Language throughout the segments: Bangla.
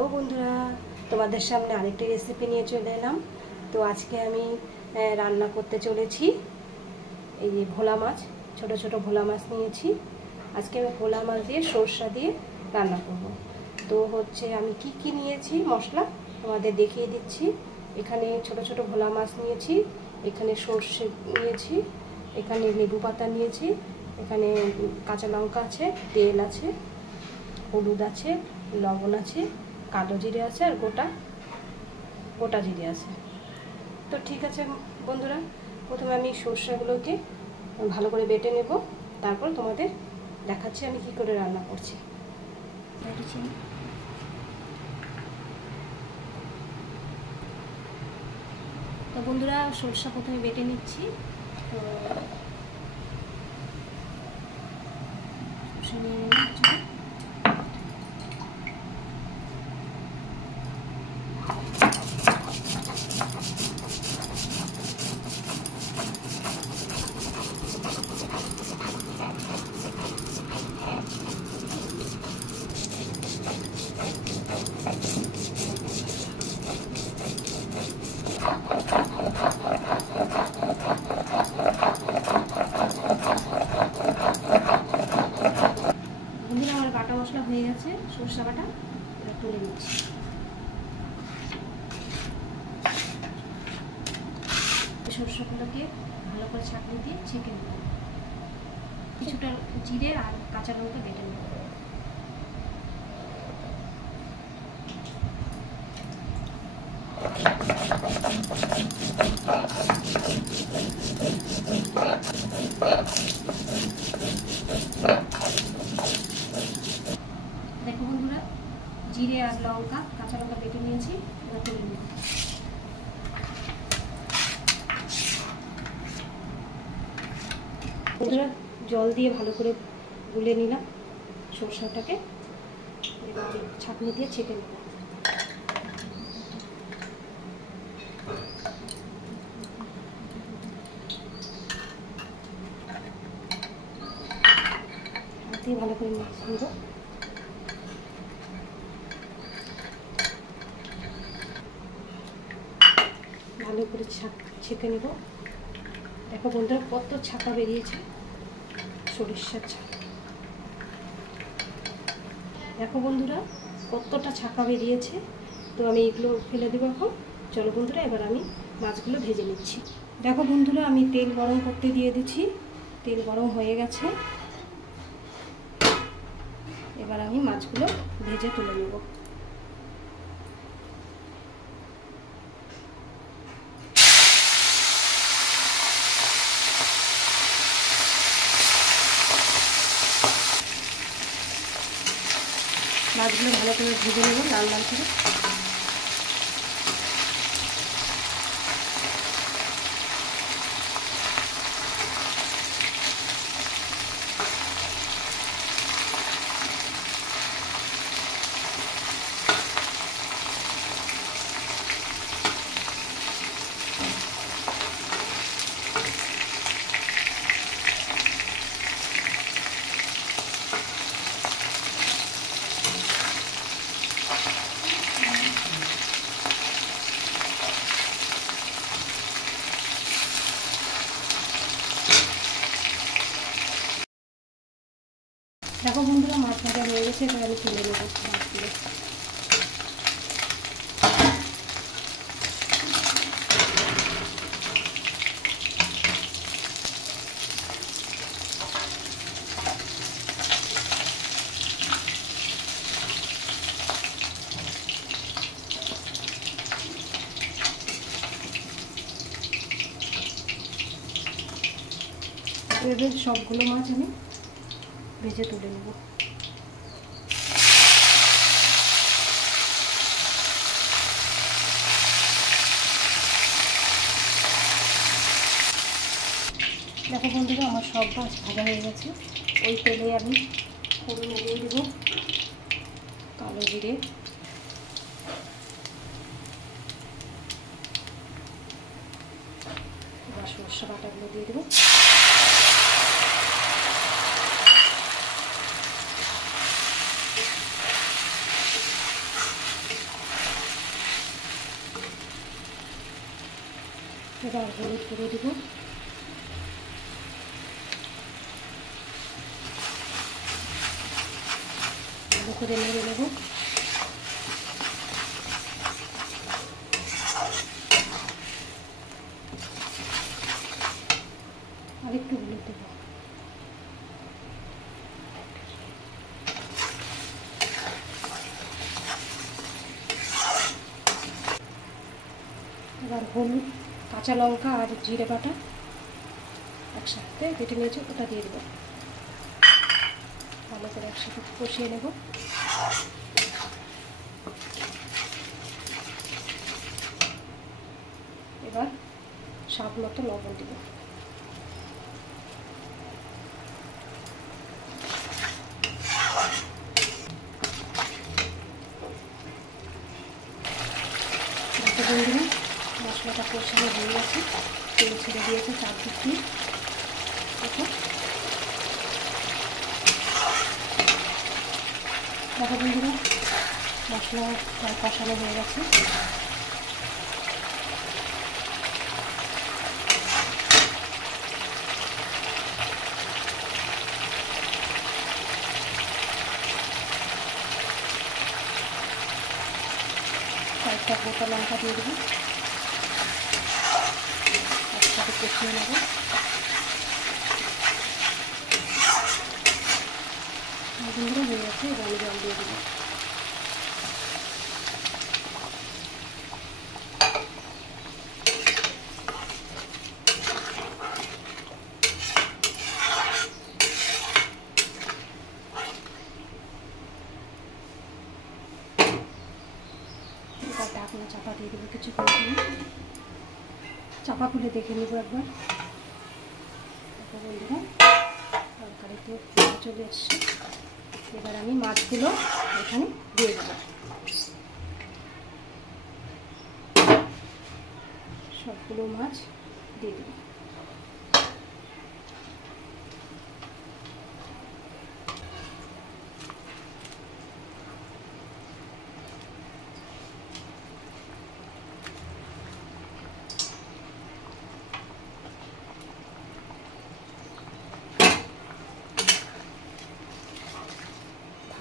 হ্যালো বন্ধুরা, তোমাদের সামনে আরেকটি রেসিপি নিয়ে চলে এলাম। তো আজকে আমি রান্না করতে চলেছি এই যে ভোলা মাছ, ছোট ছোট ভোলা মাছ নিয়েছি। আজকে আমি ভোলা মাছ দিয়ে সরষা দিয়ে রান্না করব। তো হচ্ছে আমি কি কি নিয়েছি মশলা তোমাদের দেখিয়ে দিচ্ছি। এখানে ছোট ছোট ভোলা মাছ নিয়েছি, এখানে সর্ষে নিয়েছি, এখানে লেবু পাতা নিয়েছি, এখানে কাঁচা লঙ্কা আছে, তেল আছে, হলুদ আছে, লবণ আছে, কালো জিরে আছে আর গোটা জিরে আছে। তো ঠিক আছে বন্ধুরা, প্রথমে আমি সরষেগুলোকে ভালো করে বেটে নেব, তারপর তোমাদের দেখাচ্ছি আমি কি করে রান্না করছি। তো বন্ধুরা, সরষা প্রথমে বেটে নিচ্ছি। তো সরষা নিয়ে নিচ্ছি। আমার বাটা মশলা হয়ে গেছে, সরষা বাটা, এটা তুলে নিচ্ছি। সরষাগুলোকে ভালো করে ছাঁকনি দিয়ে ছেঁকে নেব, কিছুটা জিরে আর কাঁচা লঙ্কা বেটে নেব। দেখো বন্ধুরা, জিরে আর লঙ্কা কাঁচা লঙ্কা বেটে নিয়েছি, এবার তুলে নেব। বন্ধুরা, জল দিয়ে ভালো করে গুলে নিলাম সরষাটাকে, এবার ছাঁকনি দিয়ে ছেঁকে নেব। হাত দিয়ে ভালো করে মিশিয়ে নেব। ভালো করে ছেঁকে নেব। দেখো বন্ধুরা, কত ছাঁকা বেরিয়েছে সরিষার ছাঁকা। দেখো বন্ধুরা, কতটা ছাঁকা বেরিয়েছে। তো আমি এগুলো ফেলে দেবো এখন। চলো বন্ধুরা, এবার আমি মাছগুলো ভেজে নিচ্ছি। দেখো বন্ধুরা, আমি তেল গরম করতে দিয়ে দিচ্ছি। তেল গরম হয়ে গেছে, এবার আমি মাছগুলো ভেজে তুলে নেব। মাছগুলো ভালো করে ভেজে নেব, লাল লাল করে। দেখো বন্ধুরা, মাছ ভাজা হয়ে গেছে, এবার আমি তুলে নেব মাছগুলো। এবার সবগুলো মাছ আমি ভেজে তুলে নেব। দেখো বন্ধুরা, আমার সব মাছ ভাজা হয়ে গেছে। ওই তেলে আমি ফোড়নে দিয়ে দেব কালো জিরে, এবার সরষে বাটাগুলো দিয়ে দেবো। এবার হলুদ করে দেব, ভালো করে নেড়ে নেব। আরেকটু হলুদ দেবো। এবার হলুদ, কাঁচা লঙ্কা আর জিরে বাটা একসাথে বেটে নিয়েছি, ওটা দিয়ে দেবো। ভালো করে একসাথে কষিয়ে নেব। এবার স্বাদ মতো লবণ দেব। বন্ধুরা মশলাটা কষানো হয়ে গেছে, তেল ছেড়ে দিয়েছে চারদিক দিয়ে। দেখো বন্ধুরা মশলা প্রায় কষানো হয়ে গেছে। কয়েকটা গোটা লঙ্কা দিয়ে দেবো, একসাথে কষিয়ে নেব। বন্ধুরা হয়ে গেছে, এবার আমি জল দিয়ে দেবো। ঢাকনা চাপা দিয়ে দেবো কিছুক্ষণ জন্য। চাপা খুলে দেখে নেব একবার। বন্ধুরা তরকারিতে চলে এসছে, এবার আমি মাছগুলো এখানে দিয়ে দেবো। সবগুলো মাছ দিয়ে দেবো।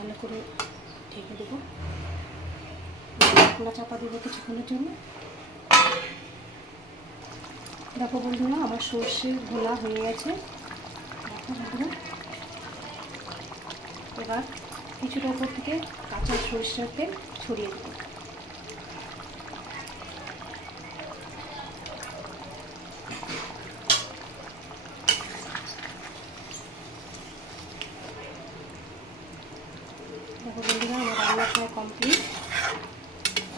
ভালো করে ঢেকে দেবো, ঢাকনা চাপা দেবো কিছুক্ষণের জন্য। দেখো বন্ধুরা আমার সর্ষে ঘোলা হয়ে গেছে। দেখো বন্ধুরা, এবার কিছুটা উপর থেকে কাঁচা সর্ষের তেল ছড়িয়ে দেবো। দেখো বন্ধুরা আমার রান্না প্রায় কমপ্লিট,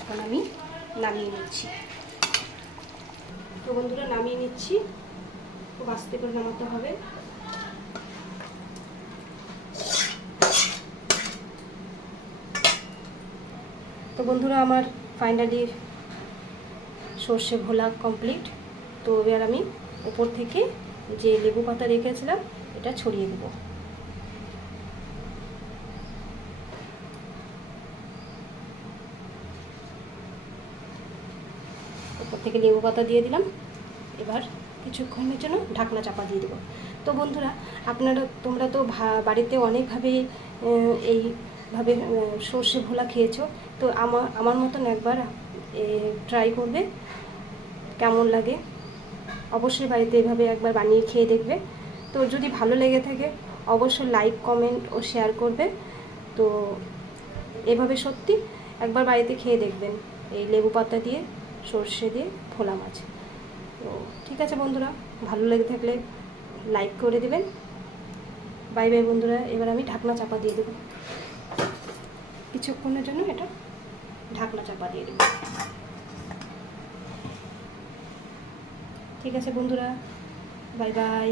এখন আমি নামিয়ে নিচ্ছি। তো বন্ধুরা নামিয়ে নিচ্ছি, খুব আস্তে করে নামাতে হবে। তো বন্ধুরা আমার ফাইনালি সর্ষে ঘোলা কমপ্লিট। তো এবার আমি উপর থেকে যে লেবু পাতা রেখেছিলাম এটা ছড়িয়ে দেবো। উপর থেকে লেবু পাতা দিয়ে দিলাম। এবার কিছুক্ষণের জন্য ঢাকনা চাপা দিয়ে দেবো। তো বন্ধুরা তোমরা তো বাড়িতে অনেকভাবে এইভাবে সর্ষে ভোলা খেয়েছো। তো আমার মতন একবার ট্রাই করবে, কেমন লাগে অবশ্যই বাড়িতে এভাবে একবার বানিয়ে খেয়ে দেখবে। তো যদি ভালো লেগে থাকে অবশ্যই লাইক, কমেন্ট ও শেয়ার করবে। তো এভাবে সত্যি একবার বাড়িতে খেয়ে দেখবেন, এই লেবু পাতা দিয়ে সর্ষে দিয়ে ভোলা মাছ। তো ঠিক আছে বন্ধুরা, ভালো লেগে থাকলে লাইক করে দেবেন। বাই বাই বন্ধুরা, এবার আমি ঢাকনা চাপা দিয়ে দেবো কিছুক্ষণের জন্য। এটা ঢাকনা চাপা দিয়ে দেবো। ঠিক আছে বন্ধুরা, বাই বাই।